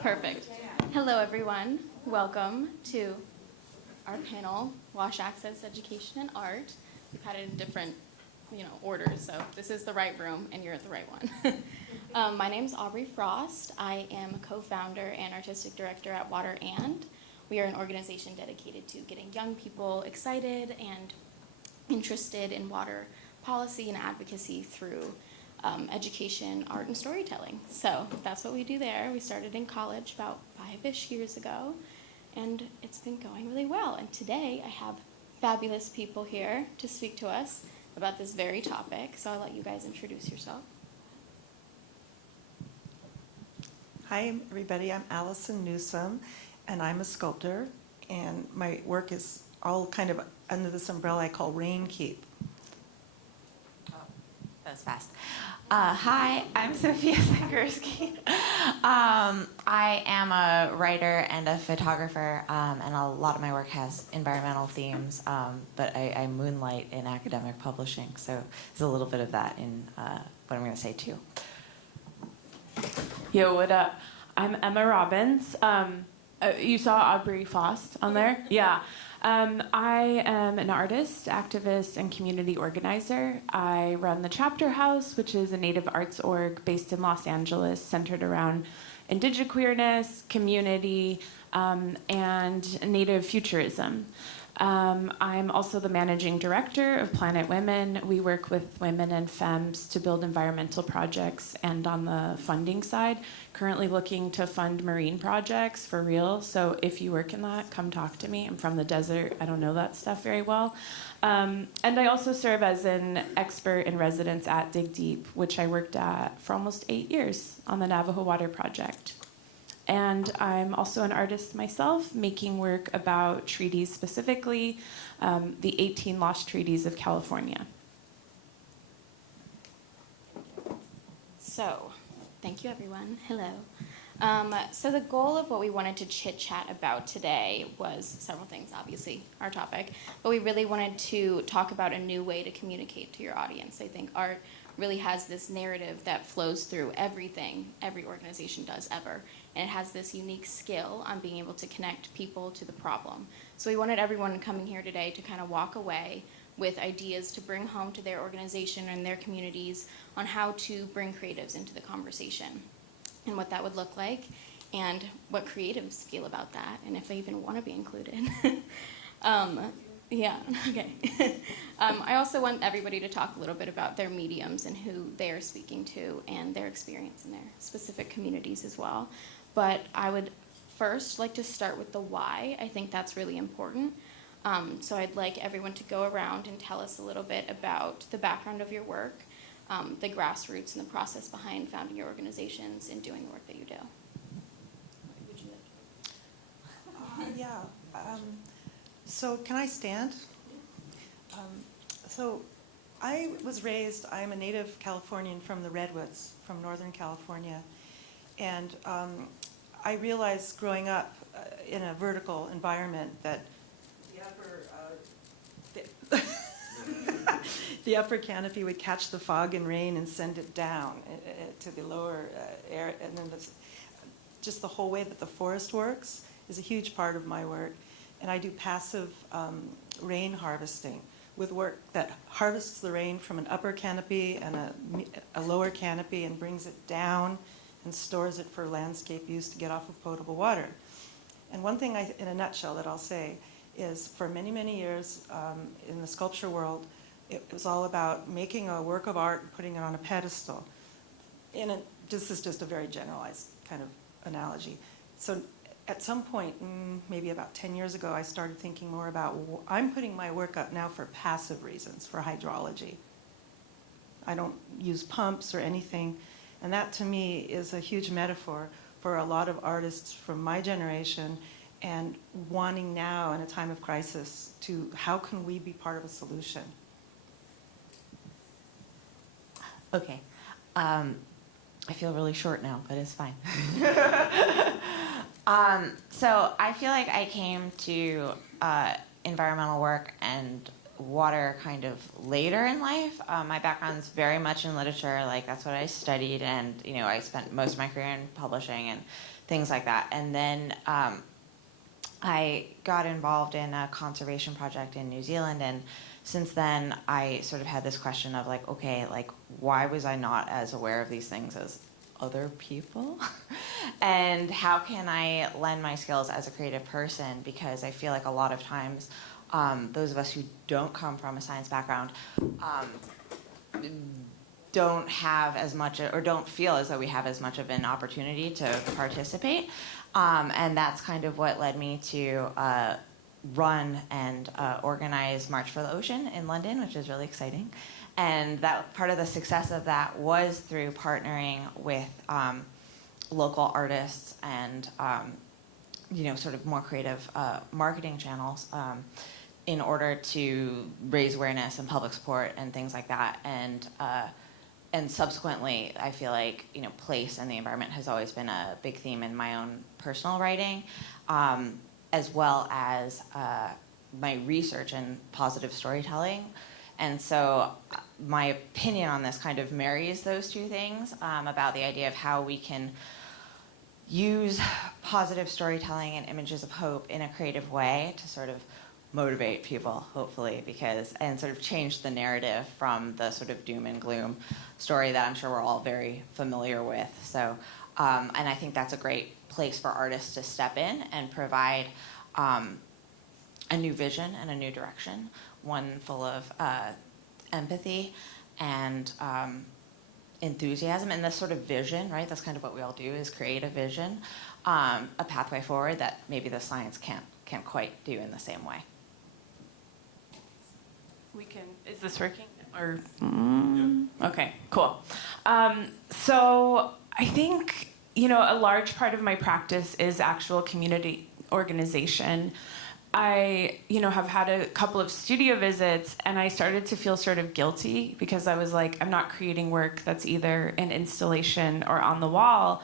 Perfect. Hello, everyone. Welcome to our panel, Wash Access, Education, and Art. We've had it in different, orders, so this is the right room, and you're at the right one. My name's Aubree Frost. I am a co-founder and artistic director at Water And. We are an organization dedicated to getting young people excited and interested in water policy and advocacy through education, art, and storytelling. So that's what we do there. We started in college about 5-ish years ago, and it's been going really well. And today I have fabulous people here to speak to us about this very topic. So I'll let you guys introduce yourself. Hi, everybody. I'm Alison Newsome, and I'm a sculptor. And my work is all kind of under this umbrella I call Rainkeep. Oh, that was fast. Hi, I'm Sophia Zengierski. I am a writer and a photographer, and a lot of my work has environmental themes, but I moonlight in academic publishing, so there's a little bit of that in what I'm going to say, too. Yo, what up? I'm Emma Robbins. You saw Aubree Frost on there? Yeah. I am an artist, activist, and community organizer. I run the Chapter House, which is a Native arts org based in Los Angeles, centered around indigiqueerness, community, and Native futurism. I'm also the managing director of Planet Women. We work with women and femmes to build environmental projects, and on the funding side, currently looking to fund marine projects for real. So if you work in that, come talk to me. I'm from the desert. I don't know that stuff very well. And I also serve as an expert in residence at Dig Deep, which I worked at for almost 8 years on the Navajo Water Project. And I'm also an artist myself, making work about treaties, specifically the 18 Lost Treaties of California. So, thank you, everyone. Hello. So the goal of what we wanted to chit-chat about today was several things, obviously, our topic, but we really wanted to talk about a new way to communicate to your audience. I think art really has this narrative that flows through everything every organization does ever, and it has this unique skill on being able to connect people to the problem. So we wanted everyone coming here today to kind of walk away with ideas to bring home to their organization and their communities on how to bring creatives into the conversation and what that would look like and what creatives feel about that and if they even want to be included. Yeah, okay. I also want everybody to talk a little bit about their mediums and who they are speaking to and their experience in their specific communities as well. But I would first like to start with the why. I think that's really important. So I'd like everyone to go around and tell us a little bit about the background of your work, the grassroots and the process behind founding your organizations and doing the work that you do. Would you like to? Yeah. So can I stand? So I was raised, I'm a native Californian from the Redwoods, from Northern California. And I realized growing up in a vertical environment that the upper canopy would catch the fog and rain and send it down to the lower air. And then just the whole way that the forest works is a huge part of my work. And I do passive rain harvesting with work that harvests the rain from an upper canopy and a lower canopy and brings it down and stores it for landscape use to get off of potable water. And one thing in a nutshell that I'll say is for many, many years in the sculpture world, it was all about making a work of art and putting it on a pedestal. This is just a very generalized kind of analogy. So at some point, maybe about 10 years ago, I started thinking more about, I'm putting my work up now for passive reasons, for hydrology. I don't use pumps or anything. And that, to me, is a huge metaphor for a lot of artists from my generation and wanting now, in a time of crisis, to how can we be part of a solution? Okay. I feel really short now, but it's fine. So I feel like I came to environmental work and water kind of later in life. My background's very much in literature, like that's what I studied, and I spent most of my career in publishing and things like that. And then I got involved in a conservation project in New Zealand, and since then I sort of had this question of like, okay, like why was I not as aware of these things as other people? And how can I lend my skills as a creative person? Because I feel like a lot of times those of us who don't come from a science background don't have as much, or don't feel as though we have as much of an opportunity to participate. And that's kind of what led me to run and organize March for the Ocean in London, which is really exciting. And that part of the success of that was through partnering with local artists and sort of more creative marketing channels in order to raise awareness and public support and things like that. And subsequently, I feel like place and the environment has always been a big theme in my own personal writing, as well as my research in positive storytelling. And so my opinion on this kind of marries those two things about the idea of how we can use positive storytelling and images of hope in a creative way to sort of motivate people, hopefully, and sort of change the narrative from the sort of doom and gloom story that I'm sure we're all very familiar with. So, and I think that's a great place for artists to step in and provide a new vision and a new direction, one full of empathy and enthusiasm, and this sort of vision, right? That's kind of what we all do, is create a vision, a pathway forward that maybe the science can't quite do in the same way. Is this working? Or okay, cool. So I think a large part of my practice is actual community organization. I have had a couple of studio visits, and I started to feel sort of guilty because I was like, I'm not creating work that's either an installation or on the wall.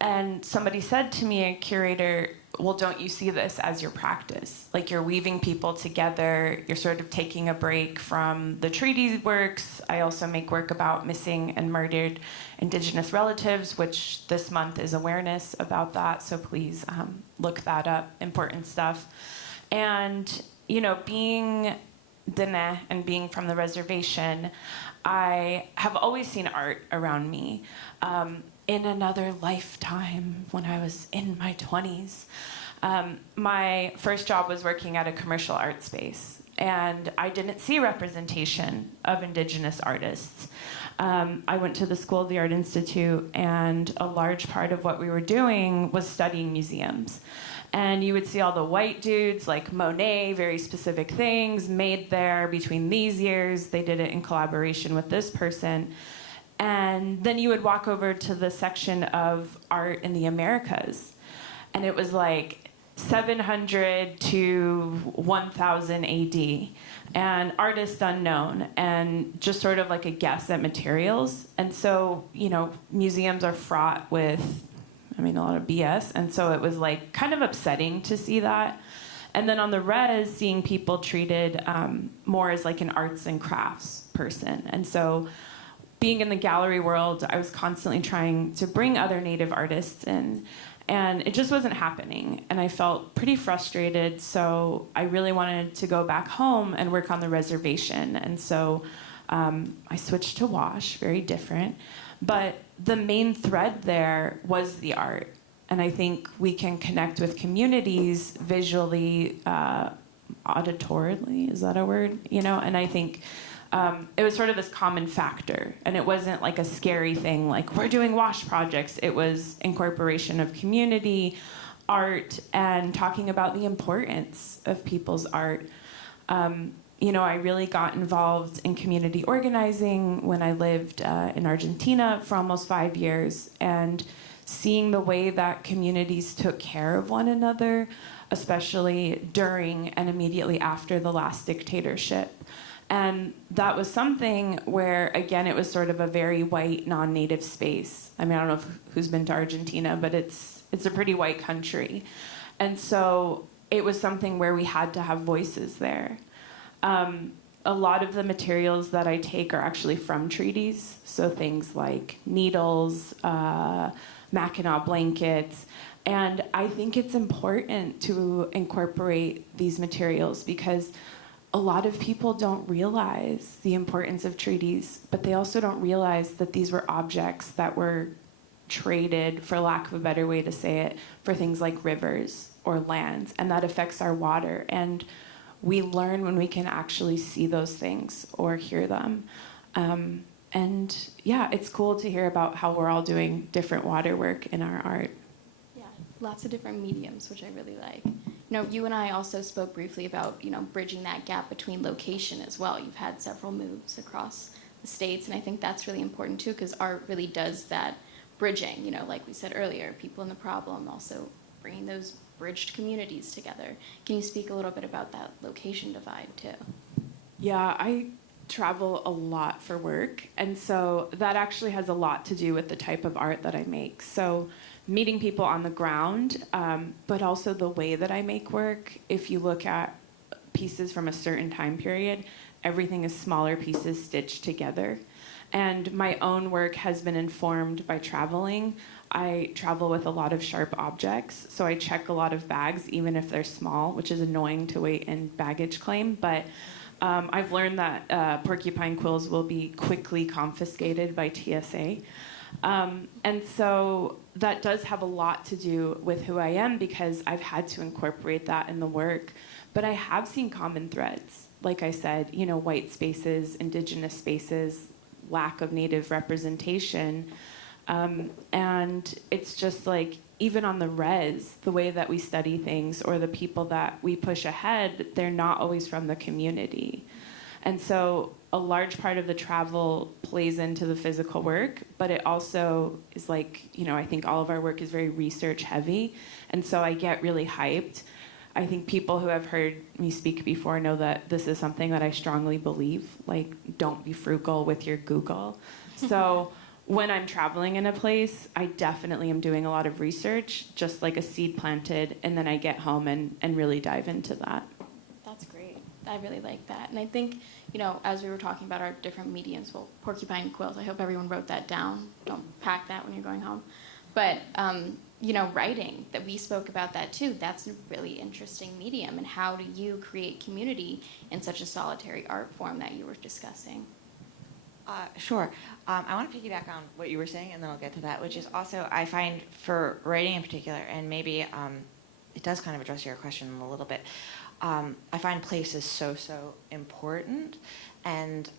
And somebody said to me, a curator, well, don't you see this as your practice? Like, you're weaving people together, you're sort of taking a break from the treaty works. I also make work about missing and murdered Indigenous relatives, which this month is awareness about that, so please look that up, important stuff. And, being Dene and being from the reservation, I have always seen art around me. In another lifetime, when I was in my 20s, my first job was working at a commercial art space, and I didn't see representation of Indigenous artists. I went to the School of the Art Institute, and a large part of what we were doing was studying museums. And you would see all the white dudes, like Monet, very specific things made there between these years. They did it in collaboration with this person. And then you would walk over to the section of art in the Americas, and it was like 700 to 1000 AD, and artist unknown, and just sort of like a guess at materials. And so, museums are fraught with, a lot of BS, and so it was like kind of upsetting to see that. And then on the res, seeing people treated more as like an arts and crafts person. And so being in the gallery world, I was constantly trying to bring other Native artists in, and it just wasn't happening. And I felt pretty frustrated, so I really wanted to go back home and work on the reservation. And so I switched to WASH, very different. But the main thread there was the art. And I think we can connect with communities visually, auditorily, is that a word? And I think it was sort of this common factor, and it wasn't like a scary thing, like we're doing WASH projects. It was incorporation of community, art, and talking about the importance of people's art. I really got involved in community organizing when I lived in Argentina for almost 5 years, and seeing the way that communities took care of one another, especially during and immediately after the last dictatorship. And that was something where, again, it was sort of a very white, non-native space. I don't know who's been to Argentina, but it's a pretty white country. And so it was something where we had to have voices there. A lot of the materials that I take are actually from treaties, so things like needles, Mackinac blankets, And I think it's important to incorporate these materials because a lot of people don't realize the importance of treaties, but they also don't realize that these were objects that were traded, for lack of a better way to say it, for things like rivers or lands, and that affects our water. And we learn when we can actually see those things or hear them. And yeah, it's cool to hear about how we're all doing different water work in our art. Yeah, lots of different mediums, which I really like. You know, you and I also spoke briefly about, you know, bridging that gap between location as well. You've had several moves across the states, and I think that's really important too, because art really does that bridging, you know, like we said earlier, people in the problem, also bringing those bridged communities together. Can you speak a little bit about that location divide too? Yeah, I travel a lot for work, and so that actually has a lot to do with the type of art that I make. So meeting people on the ground, but also the way that I make work. If you look at pieces from a certain time period, everything is smaller pieces stitched together. And my own work has been informed by traveling. I travel with a lot of sharp objects, so I check a lot of bags, even if they're small, which is annoying to weight and baggage claim. But I've learned that porcupine quills will be quickly confiscated by TSA. And so that does have a lot to do with who I am because I've had to incorporate that in the work. But I have seen common threads. Like I said, you know, white spaces, indigenous spaces, lack of Native representation. And it's just like, even on the res, the way that we study things or the people that we push ahead, they're not always from the community. And so a large part of the travel plays into the physical work, but it also is like, you know, I think all of our work is very research heavy. And so I get really hyped. I think people who have heard me speak before know that this is something that I strongly believe, like, don't be frugal with your Google. So when I'm traveling in a place, I definitely am doing a lot of research, just like a seed planted, and then I get home and really dive into that. That's great. I really like that. And I think, you know, as we were talking about our different mediums, well, porcupine quills, I hope everyone wrote that down. Don't pack that when you're going home. But, you know, writing, that we spoke about that too. That's a really interesting medium. And how do you create community in such a solitary art form that you were discussing? Sure. I want to piggyback on what you were saying, and then I'll get to that, which is also, I find for writing in particular, and maybe it does kind of address your question a little bit, I find place is so important. And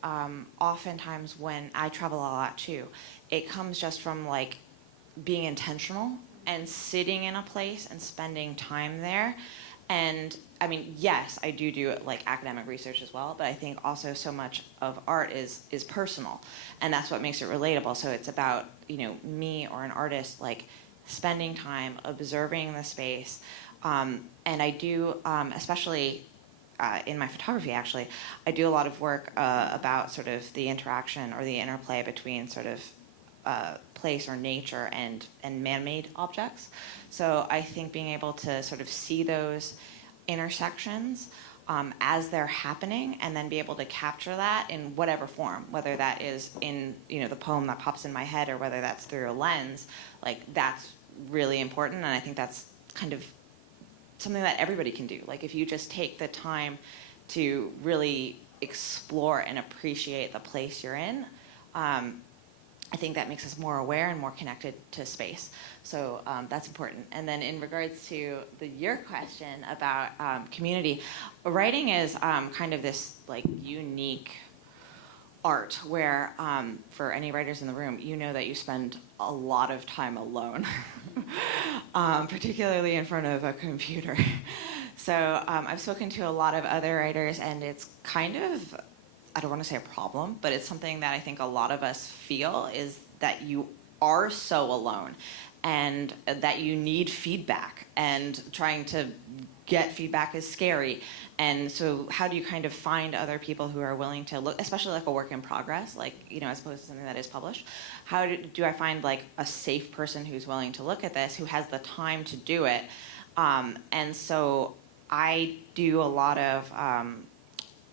oftentimes when I travel a lot too, it comes just from like being intentional and sitting in a place and spending time there. And I mean, yes, I do like academic research as well, but I think also so much of art is personal, and that's what makes it relatable. So it's about, you know, me or an artist like spending time observing the space, and I do, especially in my photography, actually, I do a lot of work about sort of the interaction or the interplay between sort of place or nature and man-made objects. So I think being able to sort of see those intersections as they're happening, and then be able to capture that in whatever form, whether that is in, you know, the poem that pops in my head, or whether that's through a lens, like that's really important. And I think that's kind of something that everybody can do. Like if you just take the time to really explore and appreciate the place you're in, I think that makes us more aware and more connected to space. So that's important. And then in regards to your question about community, writing is kind of this like unique art where for any writers in the room, you know that you spend a lot of time alone, particularly in front of a computer. So I've spoken to a lot of other writers, and it's kind of, I don't want to say a problem, but it's something that I think a lot of us feel, is that you are so alone and that you need feedback, and trying to get feedback is scary. And so how do you kind of find other people who are willing to look, especially like a work in progress, like, you know, as opposed to something that is published? How do I find like a safe person who's willing to look at this, who has the time to do it? And so I do a lot of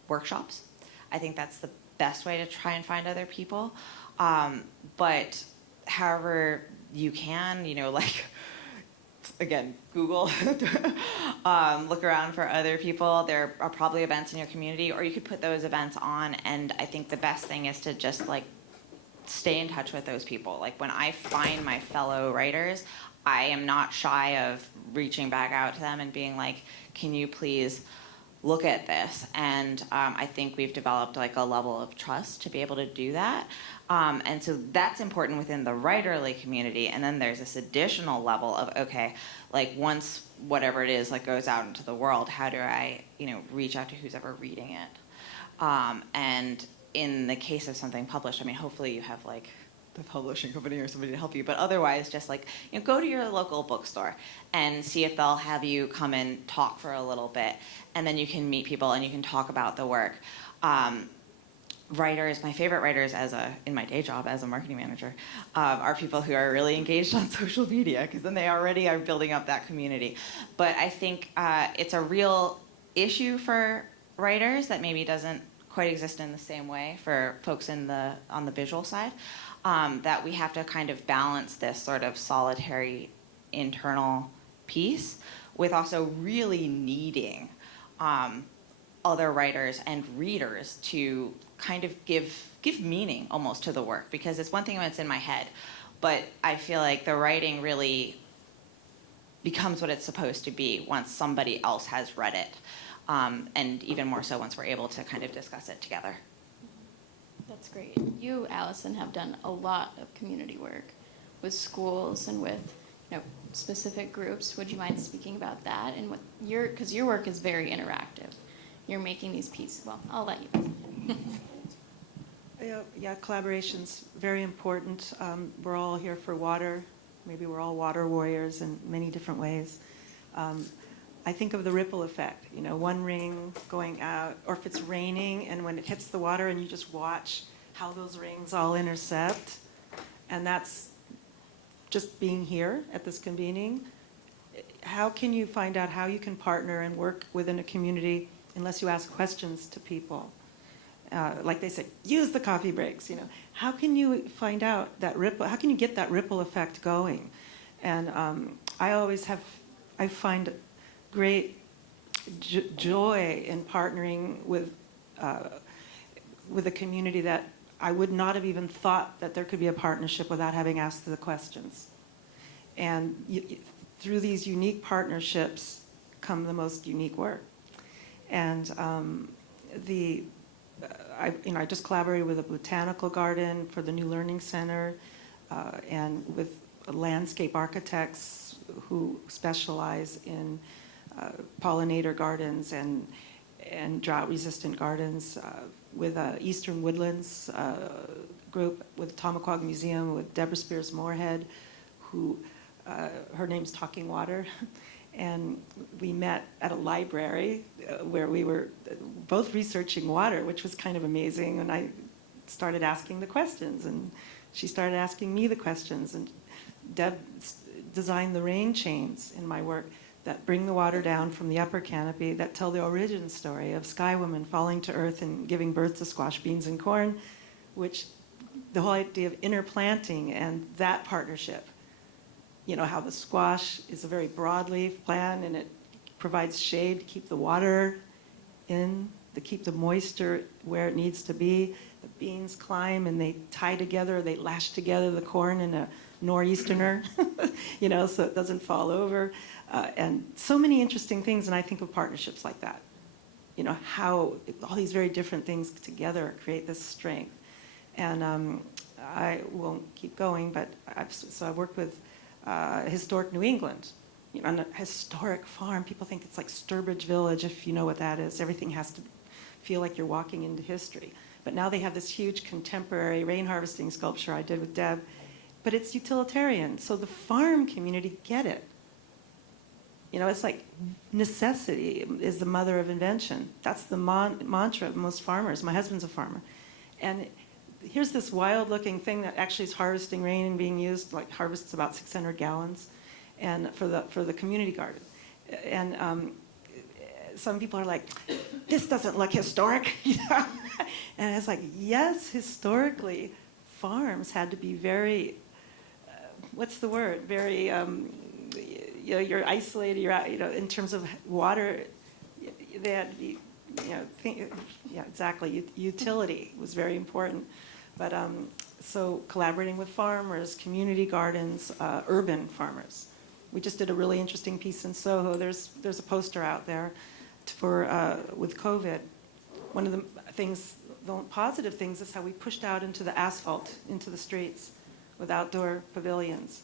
workshops. I think that's the best way to try and find other people. But however you can, you know, like again, Google, look around for other people. There are probably events in your community, or you could put those events on. And I think the best thing is to just like stay in touch with those people. Like when I find my fellow writers, I am not shy of reaching back out to them and being like, can you please look at this? And I think we've developed like a level of trust to be able to do that. And so that's important within the writerly community. And then there's this additional level of, okay, like once whatever it is like goes out into the world, how do I, reach out to who's ever reading it? And in the case of something published, I mean, hopefully you have like the publishing company or somebody to help you, but otherwise just like, go to your local bookstore and see if they'll have you come and talk for a little bit, and then you can meet people and you can talk about the work. Writers, my favorite writers in my day job as a marketing manager, are people who are really engaged on social media, because then they already are building up that community. But I think it's a real issue for writers that maybe doesn't quite exist in the same way for folks on the visual side, that we have to kind of balance this sort of solitary internal piece with also really needing other writers and readers to kind of give meaning almost to the work, because it's one thing when it's in my head, but I feel like the writing really becomes what it's supposed to be once somebody else has read it, and even more so once we're able to kind of discuss it together. That's great. You, Allison, have done a lot of community work with schools and with specific groups. Would you mind speaking about that and what because your work is very interactive. You're making these pieces. Well, I'll let you. Yeah, collaboration's very important. We're all here for water. Maybe we're all water warriors in many different ways. I think of the ripple effect, one ring going out, or if it's raining and when it hits the water and you just watch how those rings all intercept. And that's just being here at this convening. How can you find out how you can partner and work within a community unless you ask questions to people? Like they said, use the coffee breaks. How can you find out that ripple? How can you get that ripple effect going? And I find great joy in partnering with a community that I would not have even thought that there could be a partnership without having asked the questions. And through these unique partnerships come the most unique work. And I just collaborated with a botanical garden for the new learning center, and with landscape architects who specialize in pollinator gardens and drought-resistant gardens, with Eastern Woodlands group, with Tomaquag Museum, with Deborah Spears Moorhead, who her name's Talking Water. And we met at a library where we were both researching water, which was kind of amazing. And I started asking the questions, and she started asking me the questions. And Deb designed the rain chains in my work that bring the water down from the upper canopy, that tell the origin story of sky women falling to earth and giving birth to squash, beans, and corn, which the whole idea of interplanting and that partnership. How the squash is a very broadleaf plant and it provides shade to keep the water in, to keep the moisture where it needs to be. The beans climb and they tie together, they lash together the corn in a nor'easterner, so it doesn't fall over. And so many interesting things, and I think of partnerships like that. How all these very different things together create this strength. And I won't keep going, but I've worked with historic New England, on a historic farm. People think it's like Sturbridge Village, if you know what that is. Everything has to feel like you're walking into history. But now they have this huge contemporary rain harvesting sculpture I did with Deb, but it's utilitarian. So the farm community get it. It's like necessity is the mother of invention. That's the mantra of most farmers. My husband's a farmer. And here's this wild-looking thing that actually is harvesting rain and being used, like harvests about 600 gallons, and for the community garden. And some people are like, this doesn't look historic, And it's like, yes, historically, farms had to be very, what's the word? Very, you're isolated, you're out, in terms of water, they had, yeah, exactly, utility was very important. But so collaborating with farmers, community gardens, urban farmers. We just did a really interesting piece in Soho. There's a poster out there for with COVID. One of the things, the positive things, is how we pushed out into the asphalt, into the streets, with outdoor pavilions.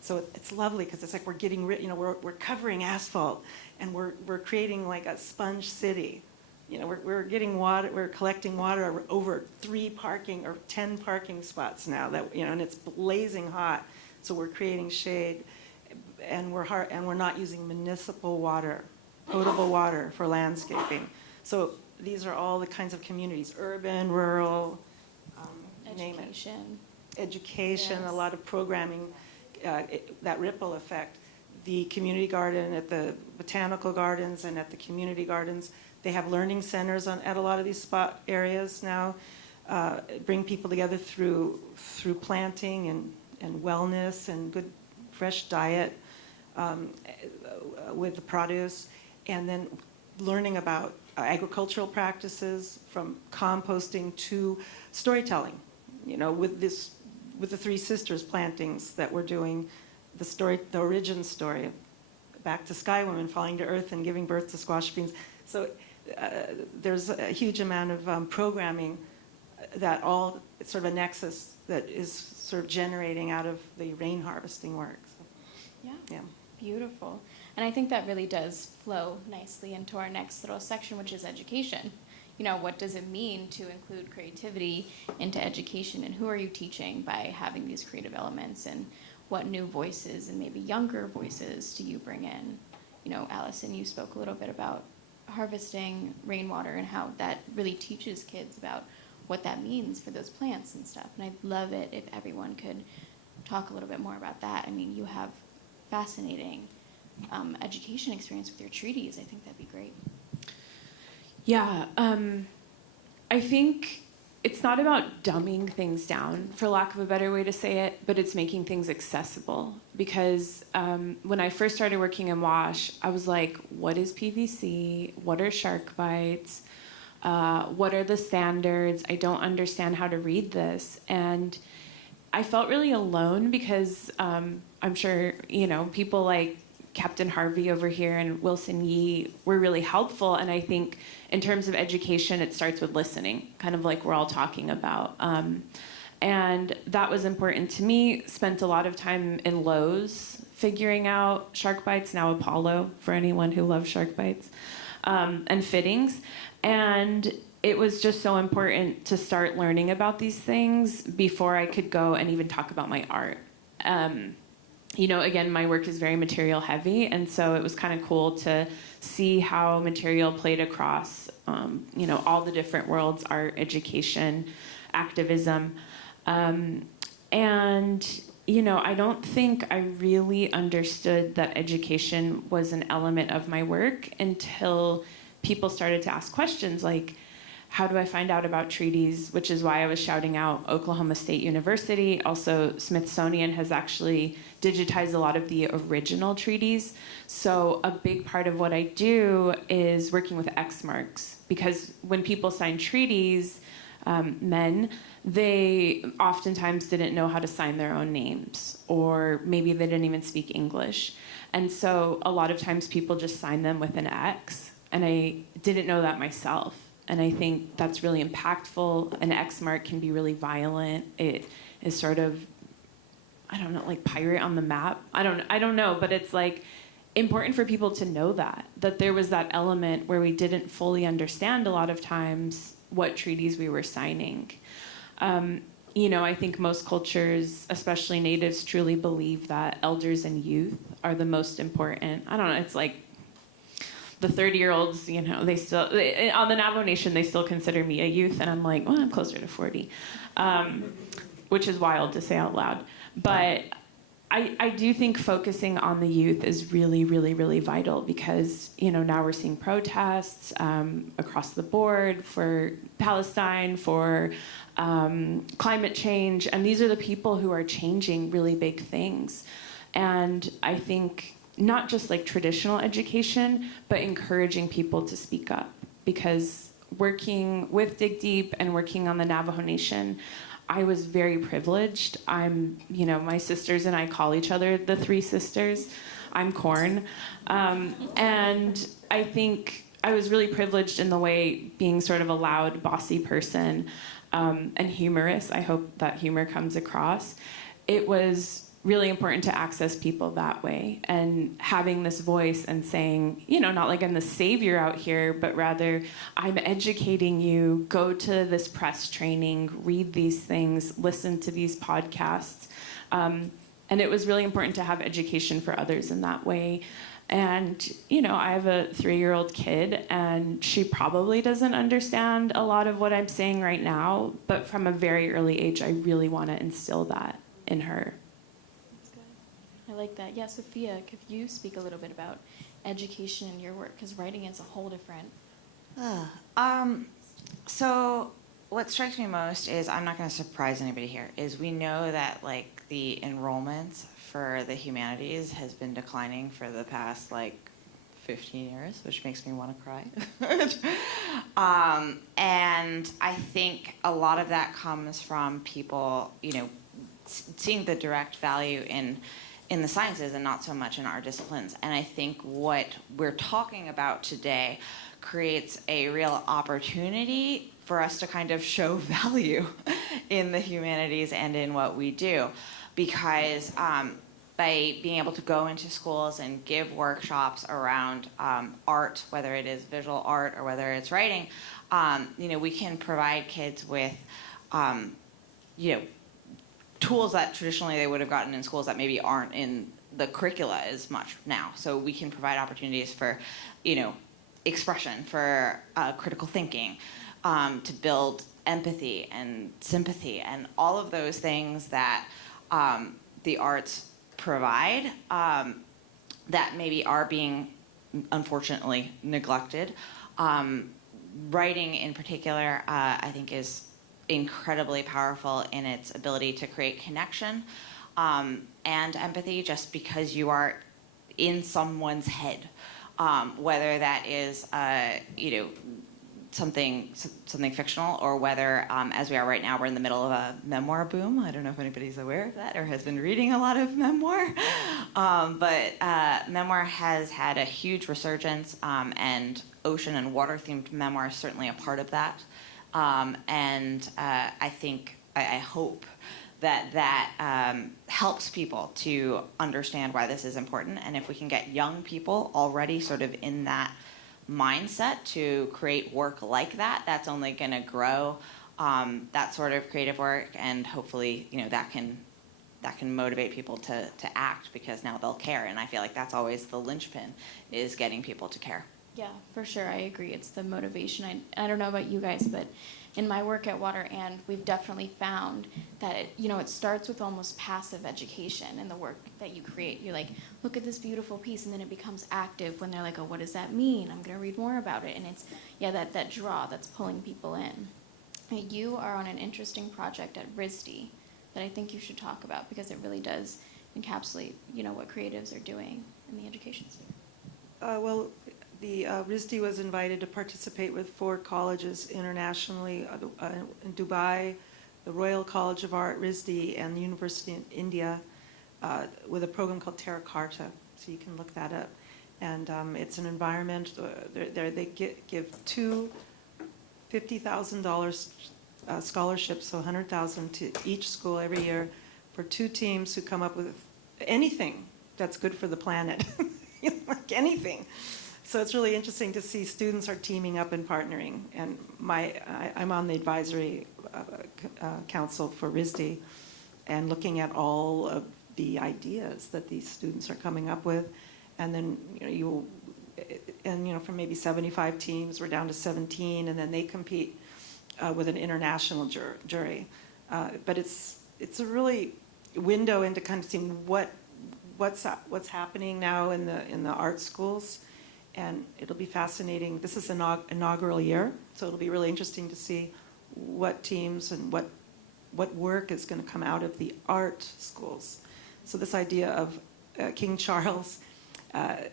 So it's lovely because it's like we're getting rid, we're covering asphalt, and we're creating like a sponge city. We're getting water, we're collecting water over 3 parking or 10 parking spots now that, and it's blazing hot. So we're creating shade, and we're not using municipal water, potable water for landscaping. So these are all the kinds of communities, urban, rural, name it. Education, Yes. a lot of programming, that ripple effect. The community garden at the botanical gardens and at the community gardens, they have learning centers at a lot of these spot areas now, bring people together through planting and wellness and good fresh diet with the produce, and then learning about agricultural practices from composting to storytelling. With the Three Sisters plantings that we're doing, the origin story, back to Sky Women falling to earth and giving birth to squash beans. So there's a huge amount of programming that all, it's sort of a nexus that is sort of generating out of the rain harvesting work. So, yeah. Beautiful. And I think that really does flow nicely into our next little section, which is education. What does it mean to include creativity into education, and who are you teaching by having these creative elements, and what new voices and maybe younger voices do you bring in? Alison, you spoke a little bit about harvesting rainwater and how that really teaches kids about what that means for those plants and stuff. And I'd love it if everyone could talk a little bit more about that. I mean, you have fascinating education experience with your treaties. I think that'd be great. Yeah, I think it's not about dumbing things down, for lack of a better way to say it, but it's making things accessible. Because when I first started working in WASH, I was like, what is PVC? What are shark bites? What are the standards? I don't understand how to read this. And I felt really alone because I'm sure, people like Captain Harvey over here and Wilson Yee were really helpful. And I think in terms of education, it starts with listening, kind of like we're all talking about. And that was important to me. Spent a lot of time in Lowe's figuring out shark bites, now Apollo, for anyone who loves shark bites, and fittings. And it was just so important to start learning about these things before I could go and even talk about my art. Again, my work is very material heavy, and so it was kind of cool to see how material played across, all the different worlds, art, education, activism. I don't think I really understood that education was an element of my work until people started to ask questions like, how do I find out about treaties? Which is why I was shouting out Oklahoma State University. Also, Smithsonian has actually digitized a lot of the original treaties. So a big part of what I do is working with X marks, because when people sign treaties, men, they oftentimes didn't know how to sign their own names, or maybe they didn't even speak English. And so a lot of times people just sign them with an X, and I didn't know that myself. And I think that's really impactful. An X mark can be really violent. It is sort of, I don't know, like pirate on the map. I don't know, but it's like important for people to know that there was that element where we didn't fully understand a lot of times what treaties we were signing. I think most cultures, especially natives, truly believe that elders and youth are the most important. I don't know, it's like the 30-year-olds, they still, on the Navajo Nation, they still consider me a youth, and I'm like, well, I'm closer to 40, which is wild to say out loud. But I do think focusing on the youth is really, really, really vital, because, now we're seeing protests across the board for Palestine, for climate change, and these are the people who are changing really big things. And I think not just like traditional education, but encouraging people to speak up. Because working with Dig Deep and working on the Navajo Nation, I was very privileged. My sisters and I call each other the three sisters. I'm corn. And I think I was really privileged in the way being sort of a loud, bossy person and humorous. I hope that humor comes across. It was really important to access people that way, and having this voice and saying, not like I'm the savior out here, but rather I'm educating you, go to this press training, read these things, listen to these podcasts. And it was really important to have education for others in that way. And, I have a 3-year-old kid, and she probably doesn't understand a lot of what I'm saying right now, but from a very early age, I really want to instill that in her. I like that. Yeah, Sophia, could you speak a little bit about education in your work? Because writing is a whole different... So what strikes me most is, I'm not going to surprise anybody here, is we know that the enrollments for the humanities has been declining for the past 15 years, which makes me want to cry. And I think a lot of that comes from people, seeing the direct value in the sciences and not so much in our disciplines. And I think what we're talking about today creates a real opportunity for us to kind of show value in the humanities and in what we do. Because by being able to go into schools and give workshops around art, whether it is visual art or whether it's writing, we can provide kids with, tools that traditionally they would have gotten in schools that maybe aren't in the curricula as much now. So we can provide opportunities for, expression, for critical thinking, to build empathy and sympathy and all of those things that the arts provide that maybe are being, unfortunately, neglected. Writing in particular, I think is incredibly powerful in its ability to create connection and empathy, just because you are in someone's head, whether that is something fictional, or whether, as we are right now, we're in the middle of a memoir boom. I don't know if anybody's aware of that or has been reading a lot of memoir, but memoir has had a huge resurgence, and ocean and water themed memoir is certainly a part of that. And I hope that helps people to understand why this is important. And if we can get young people already sort of in that mindset to create work like that, that's only going to grow that sort of creative work. And hopefully, that can motivate people to act, because now they'll care. And I feel like that's always the linchpin, is getting people to care. Yeah, for sure. I agree. It's the motivation. I don't know about you guys, but in my work at Water and, we've definitely found that it starts with almost passive education in the work that you create. You're like, look at this beautiful piece, and then it becomes active when they're like, oh, what does that mean? I'm going to read more about it. And it's, that draw that's pulling people in. You are on an interesting project at RISD that I think you should talk about, because it really does encapsulate, what creatives are doing in the education sphere. Well, the RISD was invited to participate with 4 colleges internationally, in Dubai, the Royal College of Art, RISD, and the University in India, with a program called Terra Carta. So you can look that up. And it's an environment, they give 2 $50,000 scholarships, so $100,000 to each school every year, for 2 teams who come up with anything that's good for the planet, like anything. So it's really interesting to see students are teaming up and partnering. And I'm on the advisory council for RISD, and looking at all of the ideas that these students are coming up with. And then from maybe 75 teams, we're down to 17, and then they compete with an international jury. But it's a really window into kind of seeing what's happening now in the art schools. And it'll be fascinating. This is an inaugural year, so it'll be really interesting to see what teams and what work is going to come out of the art schools. So this idea of King Charles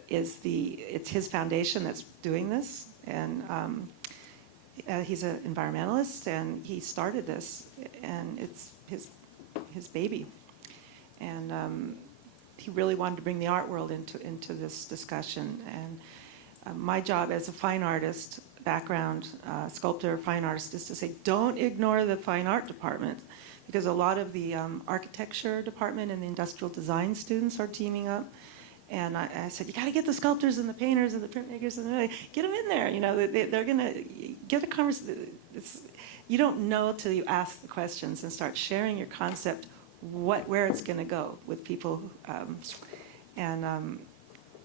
it's his foundation that's doing this, and he's an environmentalist, and he started this, and it's his baby, and he really wanted to bring the art world into this discussion. And my job as a fine artist background, sculptor, fine artist, is to say, don't ignore the fine art department, because a lot of the architecture department and the industrial design students are teaming up. And I said, you got to get the sculptors and the painters and the printmakers and get them in there. You know, they're going to get a conversation. You don't know till you ask the questions and start sharing your concept, where it's going to go with people. And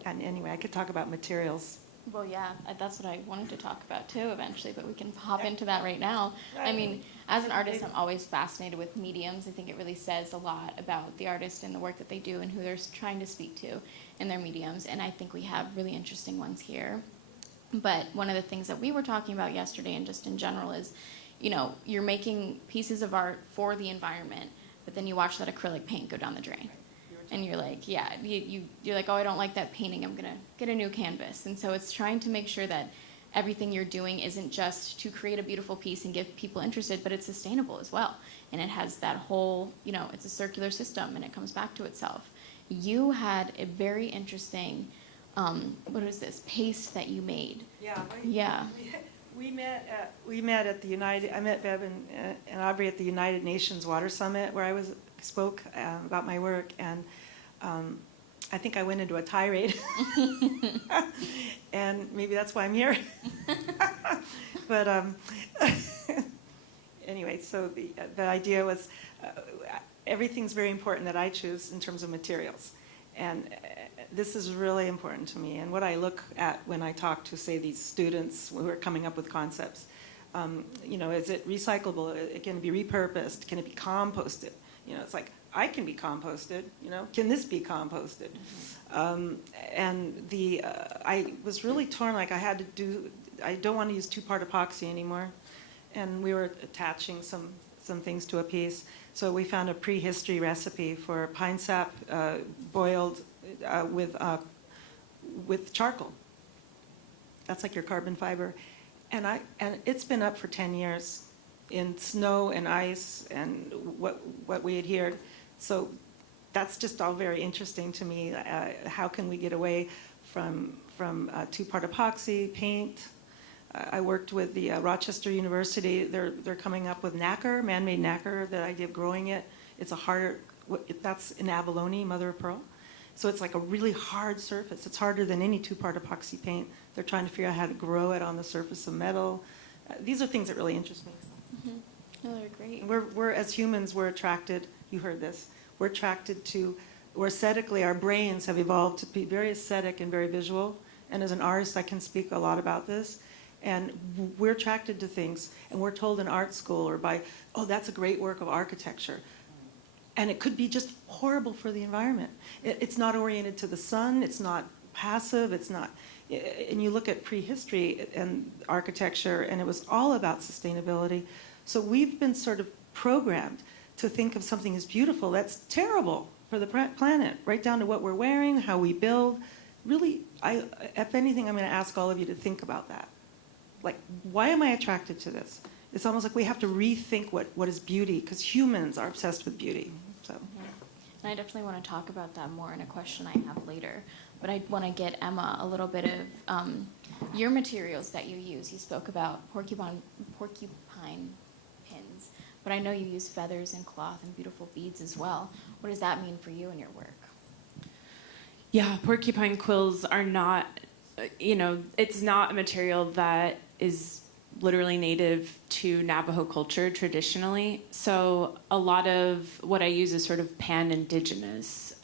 anyway, I could talk about materials. Well, yeah, that's what I wanted to talk about too eventually, but we can hop into that right now. I mean, as an artist, I'm always fascinated with mediums. I think it really says a lot about the artist and the work that they do and who they're trying to speak to in their mediums, and I think we have really interesting ones here. But one of the things that we were talking about yesterday and just in general is, you know, you're making pieces of art for the environment, but then you watch that acrylic paint go down the drain. And you're like, yeah, you're like, oh, I don't like that painting. I'm going to get a new canvas. And so it's trying to make sure that everything you're doing isn't just to create a beautiful piece and get people interested, but it's sustainable as well. And it has that whole, you know, it's a circular system and it comes back to itself. You had a very interesting, what is this, paste that you made. Yeah. Yeah. We met at the I met Bev and Aubree at the United Nations Water Summit, where I spoke about my work, and I think I went into a tirade, and maybe that's why I'm here. But anyway, so the idea was everything's very important that I choose in terms of materials, and this is really important to me. And what I look at when I talk to, say, these students who are coming up with concepts, you know, is it recyclable? Can it be repurposed? Can it be composted? You know, it's like, I can be composted, you know, can this be composted? And I was really torn, like I don't want to use two-part epoxy anymore. And we were attaching some things to a piece. So we found a prehistory recipe for pine sap boiled with charcoal. That's like your carbon fiber. And it's been up for 10 years in snow and ice and what we adhered. So that's just all very interesting to me. How can we get away from two-part epoxy, paint? I worked with the Rochester University. They're coming up with nacre, man-made nacre, the idea of growing it. It's a harder, that's in abalone, mother of pearl. So it's like a really hard surface. It's harder than any two-part epoxy paint. They're trying to figure out how to grow it on the surface of metal. These are things that really interest me. Mm-hmm. No, they're great. We're as humans, we're attracted, you heard this, we're attracted to, aesthetically, our brains have evolved to be very aesthetic and very visual. And as an artist, I can speak a lot about this. And we're attracted to things, and we're told in art school or by, oh, that's a great work of architecture. And it could be just horrible for the environment. It's not oriented to the sun, it's not passive, it's not, and you look at prehistory and architecture, and it was all about sustainability. So we've been sort of programmed to think of something as beautiful that's terrible for the planet, right down to what we're wearing, how we build. Really, if anything, I'm going to ask all of you to think about that. Like, why am I attracted to this? It's almost like we have to rethink what is beauty, because humans are obsessed with beauty. So, and I definitely want to talk about that more in a question I have later. But I want to get Emma a little bit of your materials that you use. You spoke about porcupine pins, but I know you use feathers and cloth and beautiful beads as well. What does that mean for you and your work? Yeah, porcupine quills are not, it's not a material that is literally native to Navajo culture traditionally. So a lot of what I use is sort of pan-indigenous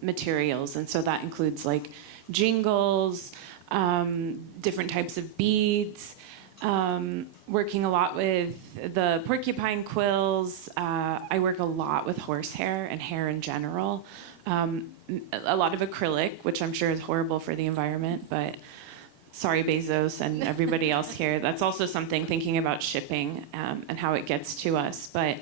materials. And so that includes like jingles, different types of beads, working a lot with the porcupine quills. I work a lot with horsehair and hair in general. A lot of acrylic, which I'm sure is horrible for the environment, but sorry, Bezos and everybody else here. That's also something, thinking about shipping and how it gets to us. But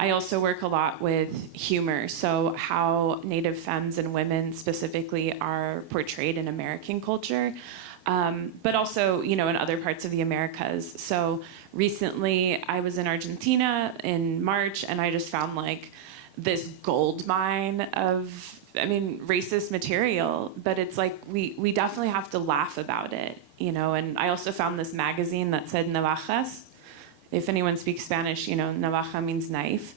I also work a lot with humor, so how Native femmes and women specifically are portrayed in American culture, but also, in other parts of the Americas. So recently I was in Argentina in March, and I just found like this gold mine of, racist material, but it's like we definitely have to laugh about it, and I also found this magazine that said navajas. If anyone speaks Spanish, navaja means knife.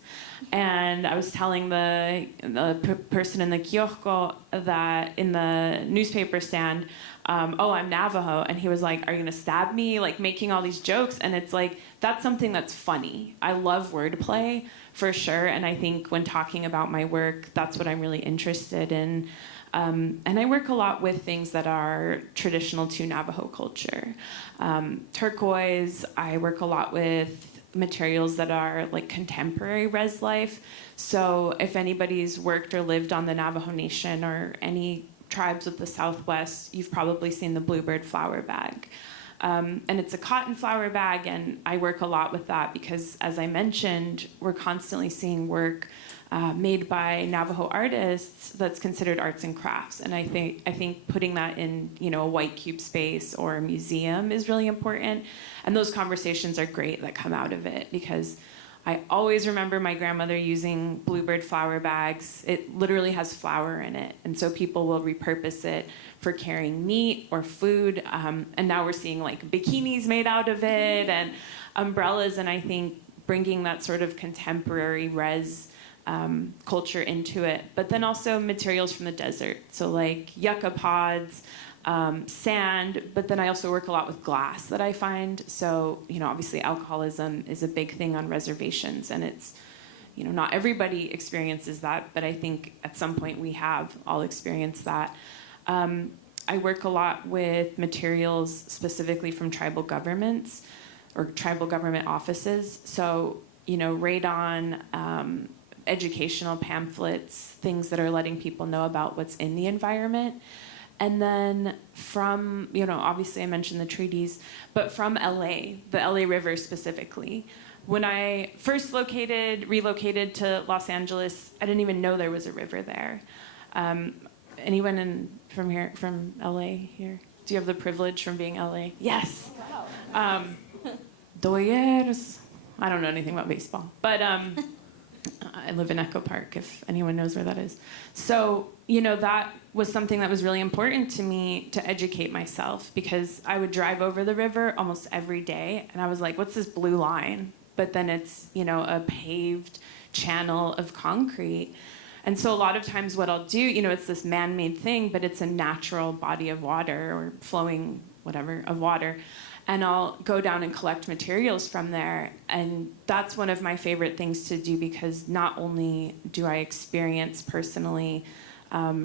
And I was telling the person in the kiosco that in the newspaper stand, oh, I'm Navajo. And he was like, are you going to stab me? Like making all these jokes. And it's like, that's something that's funny. I love wordplay for sure. And I think when talking about my work, that's what I'm really interested in. And I work a lot with things that are traditional to Navajo culture. Turquoise, I work a lot with materials that are like contemporary res life. So if anybody's worked or lived on the Navajo Nation or any tribes of the Southwest, you've probably seen the bluebird flower bag. And it's a cotton flower bag, and I work a lot with that because, as I mentioned, we're constantly seeing work made by Navajo artists that's considered arts and crafts. And I think putting that in, a white cube space or a museum is really important. And those conversations are great that come out of it because I always remember my grandmother using bluebird flower bags. It literally has flour in it. And so people will repurpose it for carrying meat or food. And now we're seeing like bikinis made out of it and umbrellas. And I think bringing that sort of contemporary res culture into it, but then also materials from the desert. So like yucca pods, sand, but then I also work a lot with glass that I find. So, obviously alcoholism is a big thing on reservations, and it's, not everybody experiences that, but I think at some point we have all experienced that. I work a lot with materials specifically from tribal governments or tribal government offices. So, radon, educational pamphlets, things that are letting people know about what's in the environment. And then from, obviously I mentioned the treaties, but from LA, the LA River specifically. When I first relocated to Los Angeles, I didn't even know there was a river there. Anyone from LA here? Do you have the privilege from being LA? Yes. Wow. Doyers. I don't know anything about baseball, but I live in Echo Park, if anyone knows where that is. So, that was something that was really important to me to educate myself because I would drive over the river almost every day, and I was like, what's this blue line? But then it's, a paved channel of concrete. And so a lot of times what I'll do, it's this man-made thing, but it's a natural body of water or flowing whatever of water. And I'll go down and collect materials from there. And that's one of my favorite things to do because not only do I experience personally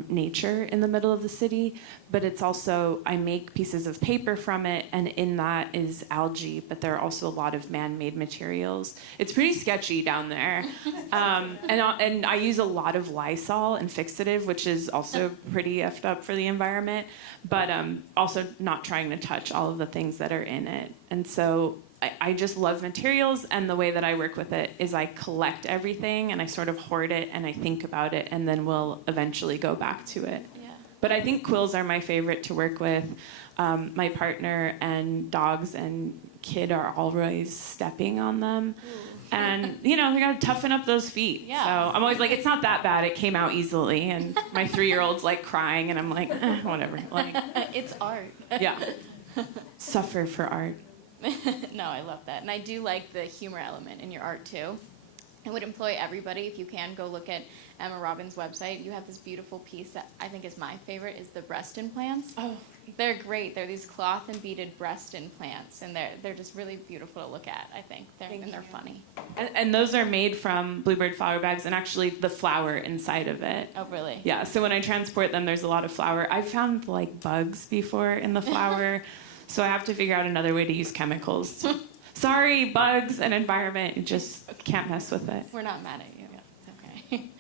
nature in the middle of the city, but it's also, I make pieces of paper from it, and in that is algae, but there are also a lot of man-made materials. It's pretty sketchy down there. And I use a lot of Lysol and fixative, which is also pretty effed up for the environment, but also not trying to touch all of the things that are in it. And so I just love materials, and the way that I work with it is I collect everything and I sort of hoard it and I think about it, and then we'll eventually go back to it. Yeah. But I think quills are my favorite to work with. My partner and dogs and kid are always stepping on them. Ooh. And, they gotta toughen up those feet. Yeah. So I'm always like, it's not that bad. It came out easily. And my 3-year-old's like crying, and I'm like, whatever. Like, it's art. Yeah. Suffer for art. No, I love that. And I do like the humor element in your art, too. I would employ everybody, if you can, go look at Emma Robbins' website. You have this beautiful piece that I think is my favorite, is the breast implants. Oh. They're great. They're these cloth and beaded breast implants, and they're just really beautiful to look at, I think. They're funny. And those are made from bluebird flower bags, and actually the flour inside of it. Oh, really? Yeah, so when I transport them, there's a lot of flour. I've found, bugs before in the flour. So I have to figure out another way to use chemicals. Sorry, bugs and environment. You just can't mess with it. We're not mad at you. Yeah. It's okay.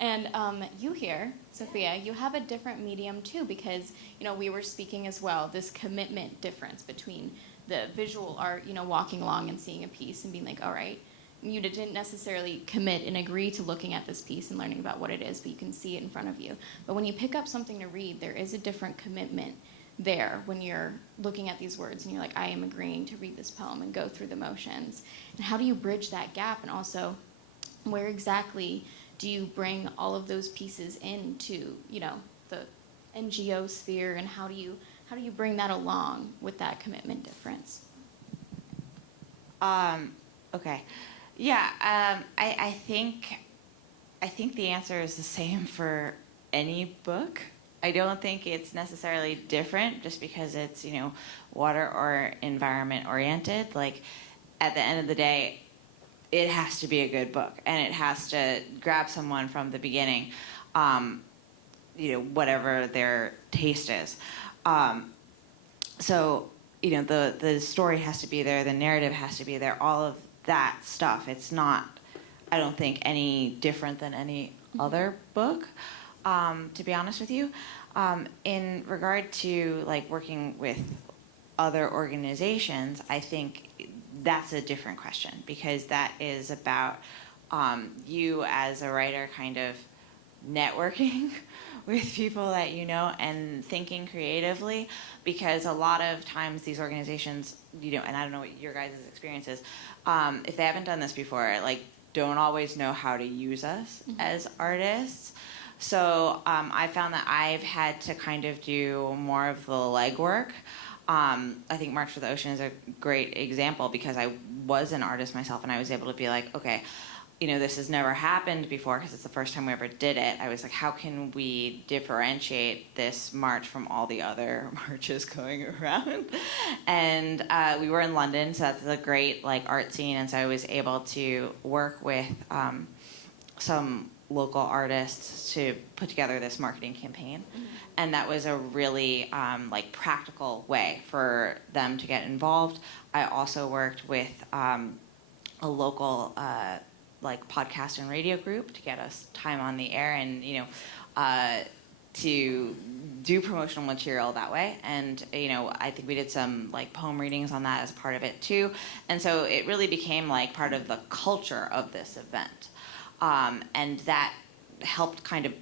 And you here, Sophia, you have a different medium too, because we were speaking as well, this commitment difference between the visual art, walking along and seeing a piece and being like, all right, you didn't necessarily commit and agree to looking at this piece and learning about what it is, but you can see it in front of you. But when you pick up something to read, there is a different commitment there when you're looking at these words and you're like, I am agreeing to read this poem and go through the motions. And how do you bridge that gap? And also, where exactly do you bring all of those pieces into, you know, the NGO sphere, and how do you bring that along with that commitment difference? Okay. Yeah, I think the answer is the same for any book. I don't think it's necessarily different just because it's, you know, water or environment oriented. Like, at the end of the day, it has to be a good book, and it has to grab someone from the beginning, you know, whatever their taste is. So, you know, the story has to be there, the narrative has to be there, all of that stuff. It's not, I don't think, any different than any other book, to be honest with you. In regard to, like, working with other organizations, I think that's a different question, because that is about you as a writer kind of networking with people that you know and thinking creatively, because a lot of times these organizations, you know, and I don't know what your guys' experience is, if they haven't done this before, like, don't always know how to use us as artists. So I found that I've had to kind of do more of the legwork. I think March for the Ocean is a great example, because I was an artist myself, and I was able to be like, okay, you know, this has never happened before because it's the first time we ever did it. I was like, how can we differentiate this march from all the other marches going around? And we were in London, so that's a great, like, art scene, and so I was able to work with some local artists to put together this marketing campaign. And that was a really like, practical way for them to get involved. I also worked with a local like, podcast and radio group to get us time on the air, and, you know, to do promotional material that way. And, you know, I think we did some, like, poem readings on that as part of it too. And so it really became, like, part of the culture of this event. And that helped kind of,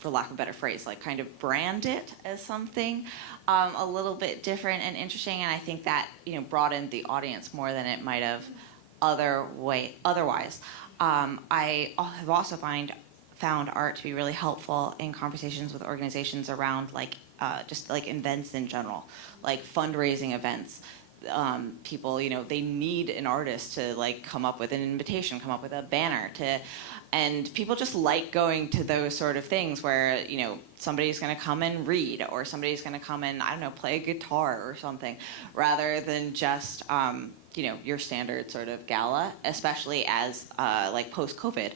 for lack of a better phrase, like, kind of brand it as something a little bit different and interesting. And I think that, you know, broadened the audience more than it might have otherwise. I have also found art to be really helpful in conversations with organizations around, like, just, like, events in general, like fundraising events. People, you know, they need an artist to, like, come up with an invitation, come up with a banner and people just like going to those sort of things where, you know, somebody's going to come and read, or somebody's going to come and, I don't know, play a guitar or something, rather than just, you know, your standard sort of gala, especially as, like, post-COVID.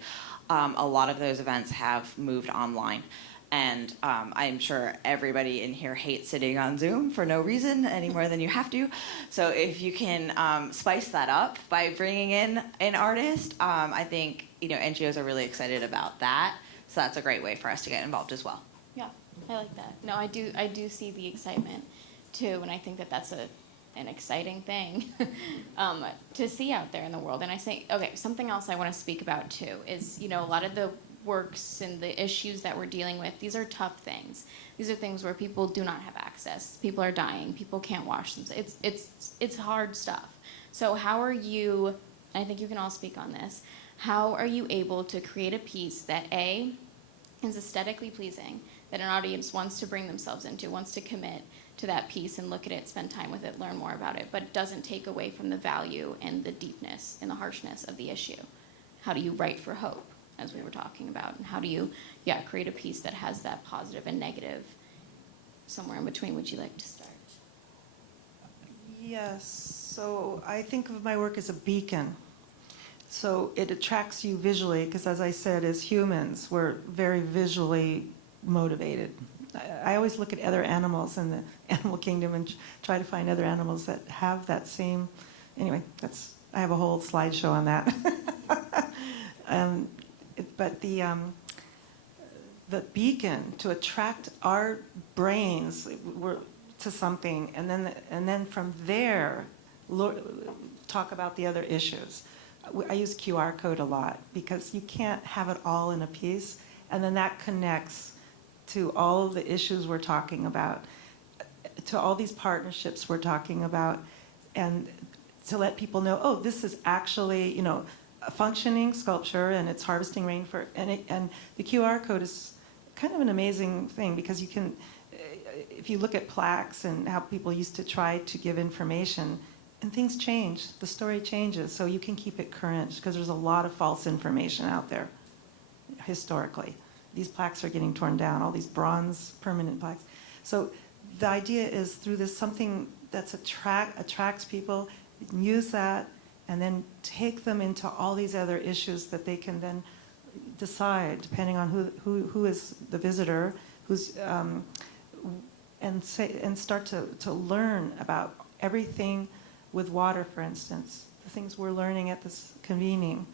A lot of those events have moved online. And I'm sure everybody in here hates sitting on Zoom for no reason any more than you have to. So if you can spice that up by bringing in an artist, I think, you know, NGOs are really excited about that. So that's a great way for us to get involved as well. Yeah, I like that. No, I do see the excitement too, and I think that that's an exciting thing to see out there in the world. And I say, okay, something else I want to speak about too is, you know, a lot of the works and the issues that we're dealing with, these are tough things. These are things where people do not have access. People are dying. People can't wash themselves. It's hard stuff. So how are you, and I think you can all speak on this, how are you able to create a piece that A, is aesthetically pleasing, that an audience wants to bring themselves into, wants to commit to that piece and look at it, spend time with it, learn more about it, but doesn't take away from the value and the deepness and the harshness of the issue? How do you write for hope, as we were talking about? And how do you, create a piece that has that positive and negative somewhere in between? Would you like to start? Yes, so I think of my work as a beacon. So it attracts you visually, because as I said, as humans, we're very visually motivated. I always look at other animals in the animal kingdom and try to find other animals that have that same, anyway, I have a whole slideshow on that. But the beacon, to attract our brains to something, and then from there talk about the other issues. I use QR code a lot because you can't have it all in a piece, and then that connects to all of the issues we're talking about, to all these partnerships we're talking about, and to let people know, oh, this is actually, a functioning sculpture, and it's harvesting rain and the QR code is kind of an amazing thing, because you can, if you look at plaques and how people used to try to give information, and things change, the story changes, so you can keep it current, because there's a lot of false information out there, historically. These plaques are getting torn down, all these bronze permanent plaques. So the idea is, through this, something that's attracts people, use that, and then take them into all these other issues that they can then decide, depending on who is the visitor, and start to learn about everything with water, for instance, the things we're learning at this convening.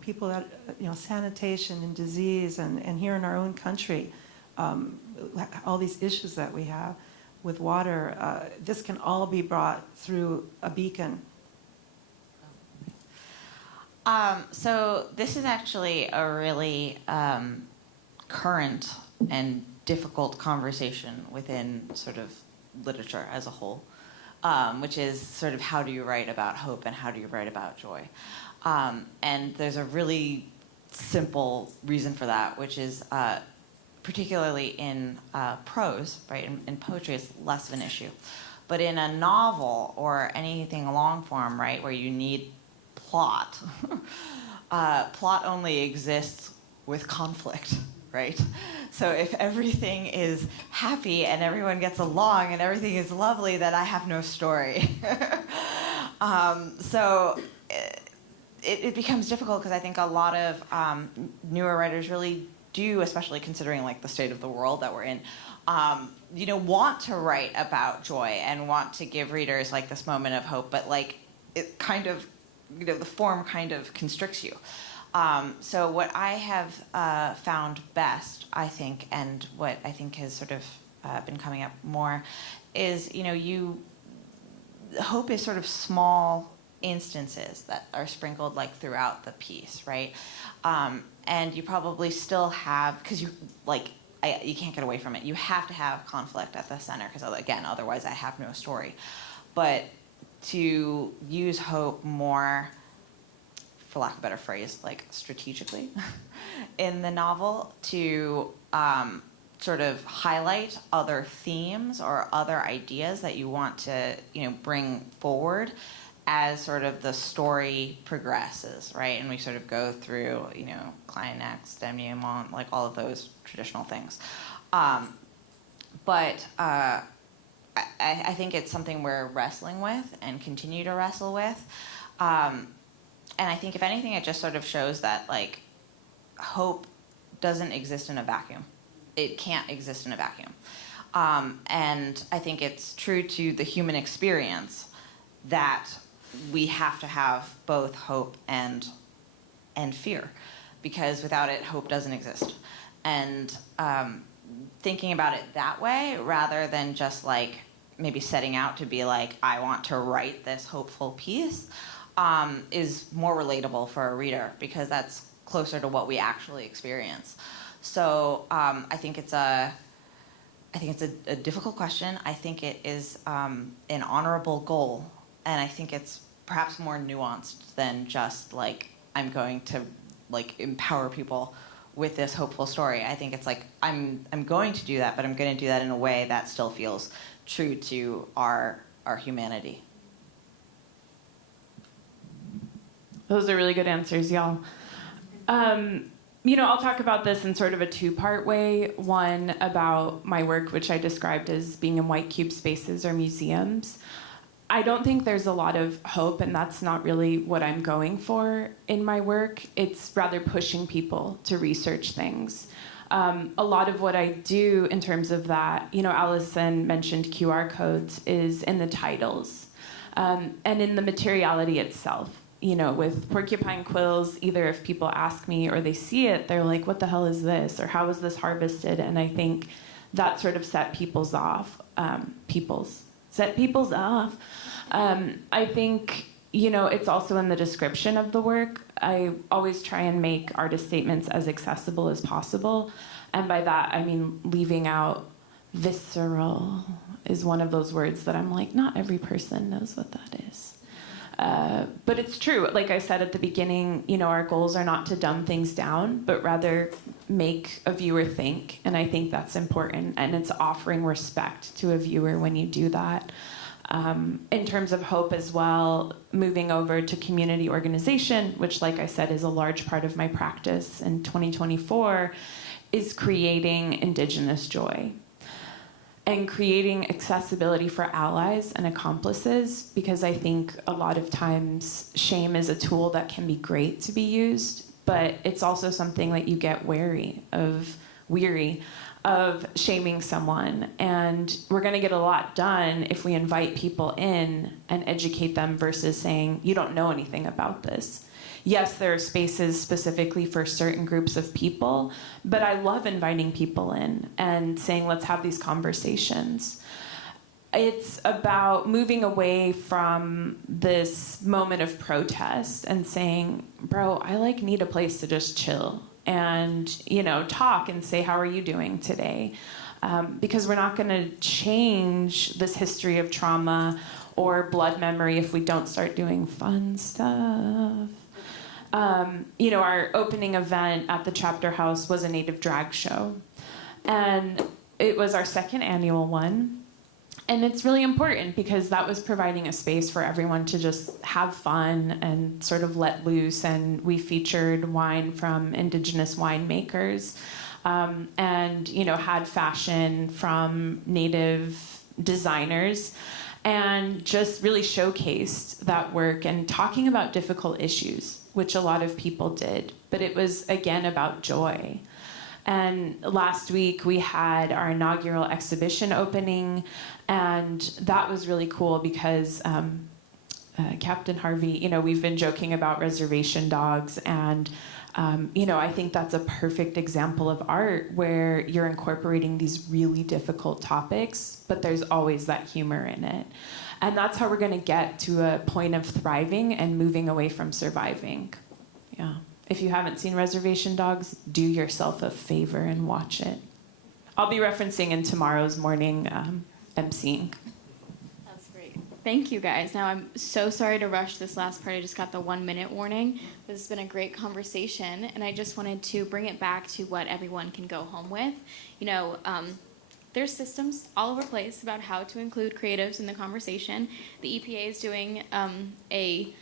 People that, sanitation and disease, and here in our own country, all these issues that we have with water, this can all be brought through a beacon. So this is actually a really current and difficult conversation within sort of literature as a whole, which is sort of, how do you write about hope and how do you write about joy? And there's a really simple reason for that, which is particularly in prose, right? In poetry, it's less of an issue. But in a novel or anything long form, right, where you need plot, plot only exists with conflict, right? So if everything is happy and everyone gets along and everything is lovely, then I have no story. So it becomes difficult, because I think a lot of newer writers really do, especially considering like the state of the world that we're in, want to write about joy and want to give readers like this moment of hope, but like it kind of, the form kind of constricts you. So what I have found best, I think, and what I think has sort of been coming up more, is hope is sort of small instances that are sprinkled like throughout the piece, right? And you probably still have, because you can't get away from it. You have to have conflict at the center, because again, otherwise I have no story. But to use hope more, for lack of a better phrase, like strategically in the novel, to sort of highlight other themes or other ideas that you want to, bring forward as sort of the story progresses, right? And we sort of go through, climax, denouement, like all of those traditional things. But I think it's something we're wrestling with and continue to wrestle with. And I think, if anything, it just sort of shows that, like, hope doesn't exist in a vacuum. It can't exist in a vacuum. And I think it's true to the human experience that we have to have both hope and fear, because without it, hope doesn't exist. And thinking about it that way, rather than just like maybe setting out to be like, I want to write this hopeful piece, is more relatable for a reader, because that's closer to what we actually experience. So I think it's a difficult question. I think it is an honorable goal. And I think it's perhaps more nuanced than just like, I'm going to like empower people with this hopeful story. I think it's like, I'm going to do that, but I'm going to do that in a way that still feels true to our humanity. Those are really good answers, y'all. I'll talk about this in sort of a two-part way. One about my work, which I described as being in white cube spaces or museums. I don't think there's a lot of hope, and that's not really what I'm going for in my work. It's rather pushing people to research things. A lot of what I do in terms of that, Alison mentioned QR codes, is in the titles and in the materiality itself. With porcupine quills, either if people ask me or they see it, they're like, what the hell is this? Or how is this harvested? And I think that sort of set people's off. I think it's also in the description of the work. I always try and make artist statements as accessible as possible. And by that, I mean leaving out visceral is one of those words that I'm like, not every person knows what that is. But it's true. Like I said at the beginning, our goals are not to dumb things down, but rather make a viewer think. And I think that's important. And it's offering respect to a viewer when you do that. In terms of hope as well, moving over to community organization, which, like I said, is a large part of my practice in 2024, is creating Indigenous joy and creating accessibility for allies and accomplices, because I think a lot of times shame is a tool that can be great to be used, but it's also something that you get weary of shaming someone. And we're going to get a lot done if we invite people in and educate them versus saying, you don't know anything about this. Yes, there are spaces specifically for certain groups of people, but I love inviting people in and saying, let's have these conversations. It's about moving away from this moment of protest and saying, bro, I need a place to just chill and, talk and say, how are you doing today? Because we're not going to change this history of trauma or blood memory if we don't start doing fun stuff. Our opening event at the chapter house was a native drag show. And it was our second annual one. And it's really important because that was providing a space for everyone to just have fun and sort of let loose. And we featured wine from Indigenous winemakers, and, had fashion from Native designers, and just really showcased that work and talking about difficult issues, which a lot of people did. But it was, again, about joy. And last week we had our inaugural exhibition opening, and that was really cool because Captain Harvey, we've been joking about reservation dogs, and I think that's a perfect example of art where you're incorporating these really difficult topics, but there's always that humor in it. And that's how we're going to get to a point of thriving and moving away from surviving. Yeah. If you haven't seen Reservation Dogs, do yourself a favor and watch it. I'll be referencing in tomorrow's morning emceeing. That's great. Thank you, guys. Now, I'm so sorry to rush this last part. I just got the 1-minute warning. This has been a great conversation, and I just wanted to bring it back to what everyone can go home with. There's systems all over the place about how to include creatives in the conversation. The EPA is doing a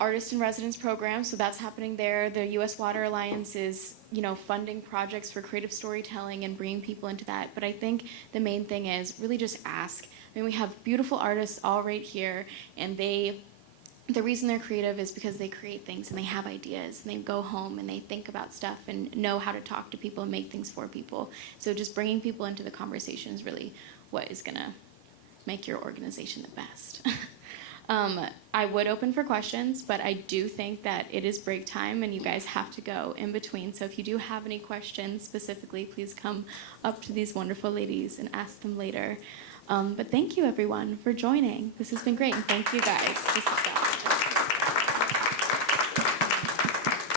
artist in residence program, so that's happening there. The U.S. Water Alliance is, funding projects for creative storytelling and bringing people into that. But I think the main thing is really just ask. We have beautiful artists all right here, and the reason they're creative is because they create things and they have ideas and they go home and they think about stuff and know how to talk to people and make things for people. So just bringing people into the conversation is really what is going to make your organization the best. I would open for questions, but I do think that it is break time and you guys have to go in between. So if you do have any questions specifically, please come up to these wonderful ladies and ask them later. But thank you, everyone, for joining. This has been great, and thank you, guys. This is great.